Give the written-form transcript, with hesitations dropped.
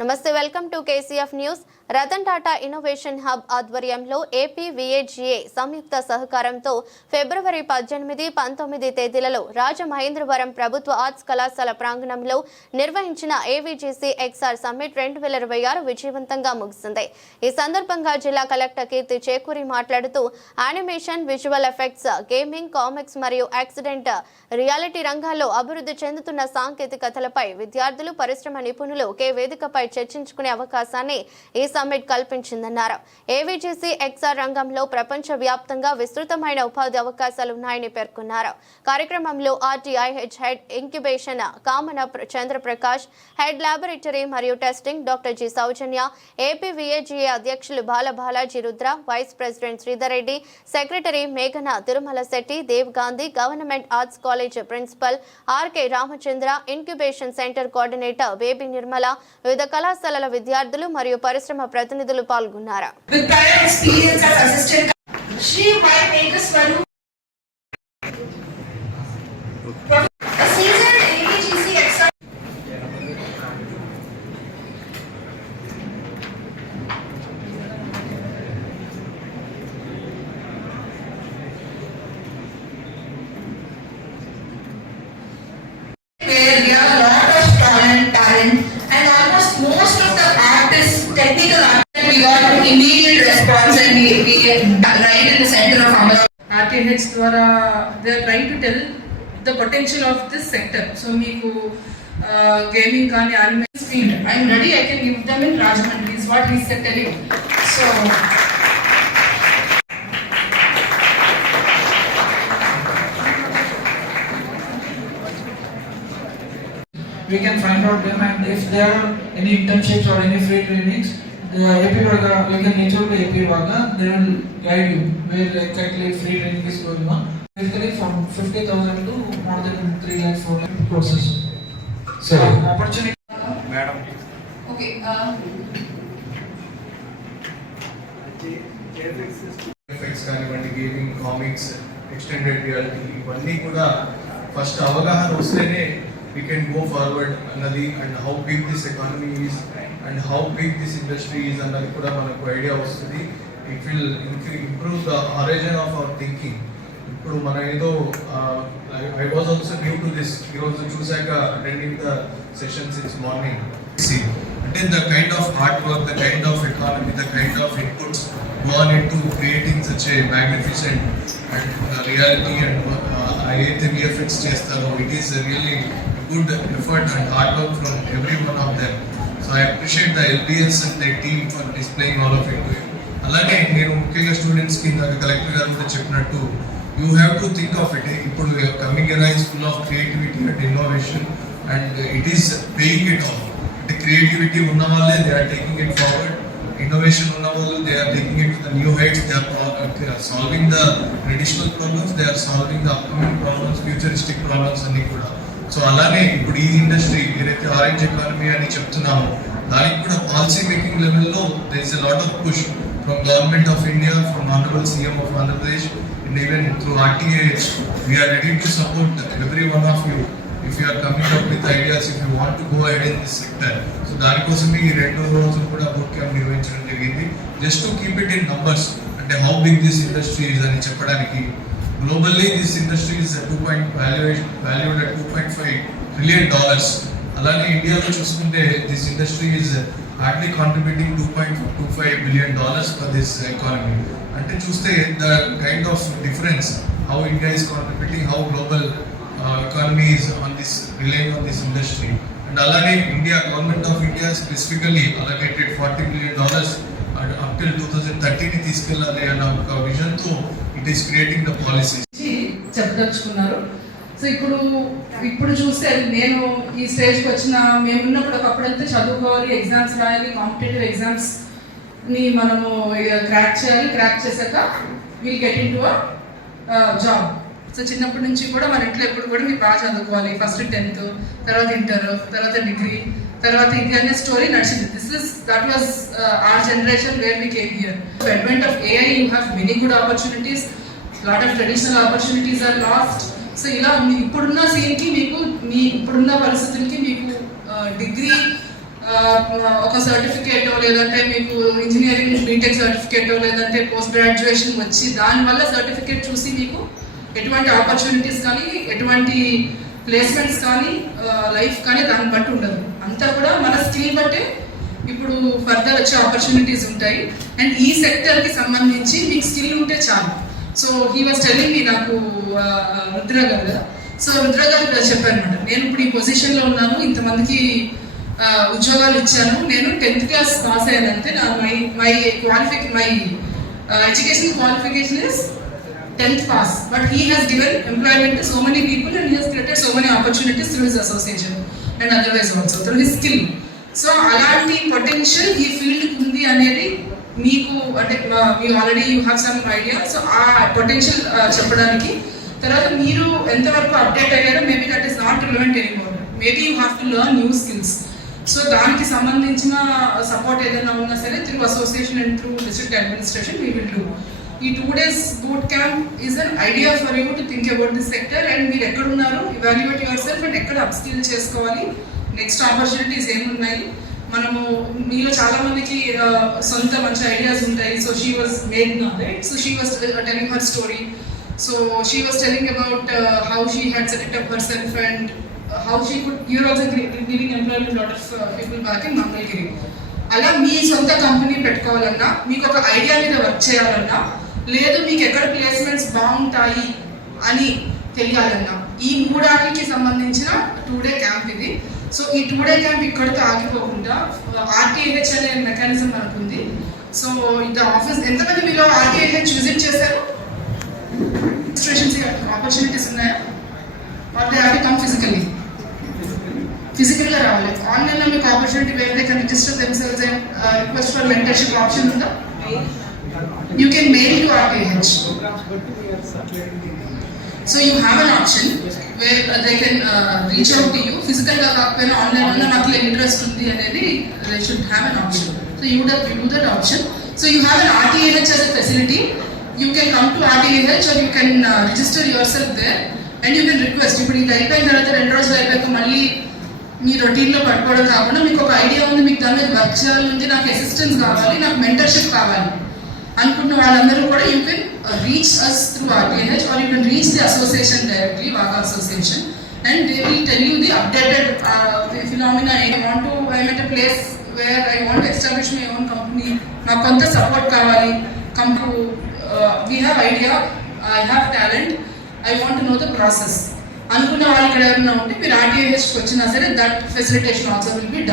నమస్తే, welcome to KCF news. Ratan Tata innovation hub ఆధ్వర్యంలో AP VAGA సంయుక్త సహకారంతో ఫిబ్రవరి 18, 19 తేదీలలో రాజమహేంద్రవరం ప్రభుత్వ ఆర్ట్స్ కళాశాల ప్రాంగణంలో నిర్వహించిన ఏవీజీసీ ఎక్స్ఆర్ సమ్మిట్ 2026 విజయవంతంగా ముగిసింది. ఈ సందర్భంగా జిల్లా కలెక్టర్ కీర్తి చేకూరి మాట్లాడుతూ animation, visual effects, gaming, comics మరియు యాక్సిడెంట్ రియాలిటీ రంగాల్లో అభివృద్ధి చెందుతున్న సాంకేతికతలపై విద్యార్థులు, పరిశ్రమ నిపుణులు ఒకే వేదికపై చర్చించుకునే అవకాశాన్ని ఈ సమ్మిట్ కల్పించిందన్నారు. ఏవీజీసీ ఎక్స్ఆర్ రంగంలో ప్రపంచ వ్యాప్తంగా విస్తృతమైన ఉపాధి అవకాశాలు ఉన్నాయని పేర్కొన్నారు. కార్యక్రమంలో RTIH head incubation Kamana Chandraprakash, head laboratory మరియు testing doctor G Soujanya, AP VAGA అధ్యక్షులు Balabalaji Rudra, vice president Sridhar Reddy, secretary మేఘన Tirumala Shetty, Dev Gandhi, government arts college principal RK Ramachandra, incubation centre coordinator Baby Nirmala, వివిధ కళాశాలల విద్యార్థులు మరియు పరిశ్రమ ప్రతినిధులు పాల్గొన్నారు. And almost most of the artists, technical artists, we got immediate response and we right in the center of our RTH ద్వారా they are trying to tell the potential of this sector. So meeku gaming కానీ animation field, I am ready, I can give them in Rajahmundry is what he said telling. So we can find out them, and if there are any internships or any free trainings, the AP Vaga, you can reach out to AP Vaga, they will guide you where exactly free training is going on. Basically from 50,000 to more than 3 lakh, 4 lakh courses. So opportunity. Madam. Okay. Effects కానివ్వండి, gaming, comics, extended reality, ఇవన్నీ కూడా ఫస్ట్ అవగాహన వస్తేనే we can go forward అన్నది, and how big this economy is and how big this industry is అన్నది కూడా మనకు idea వస్తుంది. It will improve the origin of our thinking. ఇప్పుడు మన ఏదో I was also new to this, ఈరోజు చూశాక attending the session since morning. అంటే the kind of hard work, the kind of economy, the kind of inputs gone into creating such a magnificent and reality and ఏదైతే VFX చేస్తారో, it is a really good effort and hard work from every one of them. So I appreciate the LBS and the team for displaying all of it. అలానే నేను ముఖ్యంగా స్టూడెంట్స్ కి ఇందాక కలెక్టర్ గారు కూడా చెప్పినట్టు, you have to think of it. ఇప్పుడు coming era is full of creativity and innovation and it is paying it off. అంటే క్రియేటివిటీ ఉన్న వాళ్ళే they are taking it forward, innovation ఉన్న వాళ్ళు they are taking it to the new heights. They are solving the traditional problems, they are solving the upcoming problems, futuristic problems అన్ని కూడా. సో అలానే ఇప్పుడు ఈ ఇండస్ట్రీ ఏదైతే ఆరెంజ్ ఎకానమీ అని చెప్తున్నామో, దానికి కూడా పాలసీ మేకింగ్ లెవెల్లో there is a lot of push from Government of India, from Honorable CM of Andhra Pradesh, and even through RTIH. We are ready to support every one of you if you are coming up with ideas, if you want to go ahead in this sector. So దానికోసమే ఈ 2 రోజులు కూడా book camp నిర్వహించడం జరిగింది, just to keep it in numbers. అంటే how big this industry is అని చెప్పడానికి. Globally this industry is valued at $2.5 trillion. అలానే ఇండియాలో చూసుకుంటే this industry is hardly contributing $2.25 billion for this economy. అంటే చూస్తే the kind of difference, how India is contributing, how global economy is on this, relying on this industry. And alane India, Government of India specifically allocated $40 billion up till 2030 ni తీసుకెళ్ళాలి అన్న ఒక vision తో it is creating the policies చెప్పదలుచుకున్నారు. So ఇప్పుడు చూస్తే నేను ఈ స్టేజ్కి వచ్చిన, మేము ఉన్నప్పుడు ఒకప్పుడంతా చదువుకోవాలి, ఎగ్జామ్స్ రాయాలి, కాంపిటేటివ్ ఎగ్జామ్స్ ని మనము క్రాక్ చేయాలి, క్రాక్ చేశాక will get in to job. So చిన్నప్పటి నుంచి కూడా మన ఇంట్లో ఎప్పుడు కూడా మీరు బాగా చదువుకోవాలి, ఫస్ట్ 10th, తర్వాత ఇంటర్, తర్వాత డిగ్రీ, తర్వాత ఇది అనే స్టోరీ నడిచింది. That was our generation where we came here. So advent of AI, you have many good opportunities, lot of traditional opportunities are lost. So ఇలా ఇప్పుడున్న సీన్కి మీకు, మీ ఇప్పుడున్న పరిస్థితులకి మీకు డిగ్రీ ఒక సర్టిఫికేటో లేదంటే మీకు ఇంజనీరింగ్ బీటెక్ సర్టిఫికేటో లేదంటే పోస్ట్ గ్రాడ్యుయేషన్ వచ్చి దానివల్ల సర్టిఫికేట్ చూసి మీకు ఎటువంటి ఆపర్చునిటీస్ కానీ ఎటువంటి ప్లేస్మెంట్స్ కానీ లైఫ్ కానీ దాన్ని బట్టి ఉండదు. అంతా కూడా మన స్కిల్ బట్టే ఇప్పుడు ఫర్దర్ వచ్చే ఆపర్చునిటీస్ ఉంటాయి. అండ్ ఈ సెక్టర్కి సంబంధించి మీకు స్కిల్ ఉంటే చాలు. So he was telling me నాకు రుద్ర గారు. సో రుద్ర గారు చెప్పారనమాట, నేను ఇప్పుడు ఈ పొజిషన్లో ఉన్నాను, ఇంతమందికి ఉద్యోగాలు ఇచ్చాను, నేను 10th క్లాస్ పాస్ అయ్యానంటే నా my education qualification is 10th pass, but he has given employment to so many people and he has created so many opportunities through his association and otherwise also through his skill. So అలాంటి potential ఈ field ఉంది అనేది మీకు అంటే మీ already you have some idea. So ఆ potential చెప్పడానికి తర్వాత మీరు ఎంతవరకు అప్డేట్ అయ్యారో maybe that is not relevant anymore. Maybe you have to learn new skills. So దానికి సంబంధించిన సపోర్ట్ ఏదైనా ఉన్నా సరే through association and through district administration we will do. ఈ 2 days boot camp is an idea for you to think about this sector and మీరు ఎక్కడ ఉన్నారు evaluate yourself and ఎక్కడ upskill చేసుకోవాలి, నెక్స్ట్ ఆపర్చునిటీస్ ఏమున్నాయి. మనము మీలో చాలా మందికి సొంత మంచి ఐడియాస్ ఉంటాయి. సో షీ వాజ్ మేఘ్నా, right? So she was telling her story. So she was telling about how she had set up herself and how she could your also giving employment lot of people back in Mangalagiri. అలా మీ సొంత కంపెనీ పెట్టుకోవాలన్నా, మీకు ఒక ఐడియా మీద వర్క్ చేయాలన్నా, లేదు మీకు ఎక్కడ ప్లేస్మెంట్స్ బాగుంటాయి అని తెలియాలన్నా, ఈ 3 సంబంధించిన 2 day క్యాంప్ ఇది. సో ఈ 2 day క్యాంప్ ఇక్కడితో ఆగిపోకుండా RTIH అనే మెకానిజం మనకు ఉంది. సో ఇది ఆఫీస్ ఎంతమంది మీరు RTIH విజిట్ చేశారు? రిజిస్ట్రేషన్స్ ఆపర్చునిటీస్ ఉన్నాయా? Are they have to come ఫిజికల్గా రావాలి. ఆన్లైన్లో మీకు opportunity where they can register themselves and request for mentorship option ఉందా? You can mail to RTIH. So you have an option where they can reach out to you. Physical ga kaapena online anna naku interest undi anedi they should have an option. So you do that option. So you have an RTIH as a facility. You can come to RTIH or you can register yourself there and you can request. ఇప్పుడు ఇది అయిపోయిన తర్వాత 2 రోజులు అయిపోయాక మళ్ళీ మీ రొటీన్లో పట్టుకోవడం కాకుండా మీకు ఒక ఐడియా ఉంది, మీకు దాని మీద వర్క్ చేయాలి ఉంది, నాకు అసిస్టెన్స్ కావాలి, నాకు మెంటర్షిప్ కావాలి అనుకున్న వాళ్ళందరూ కూడా you can reach us through RTIH or you can reach the association directly, Vaga Association, and they will tell you the updated phenomena. I'm at a place where I want to establish my own company. నాకు కొంత సపోర్ట్ కావాలి, we have idea, I have talent, I want to know the process అనుకున్న వాళ్ళు ఇక్కడ ఏమైనా ఉంటే మీరు RTIH వచ్చినా సరే that facilitation also will be done.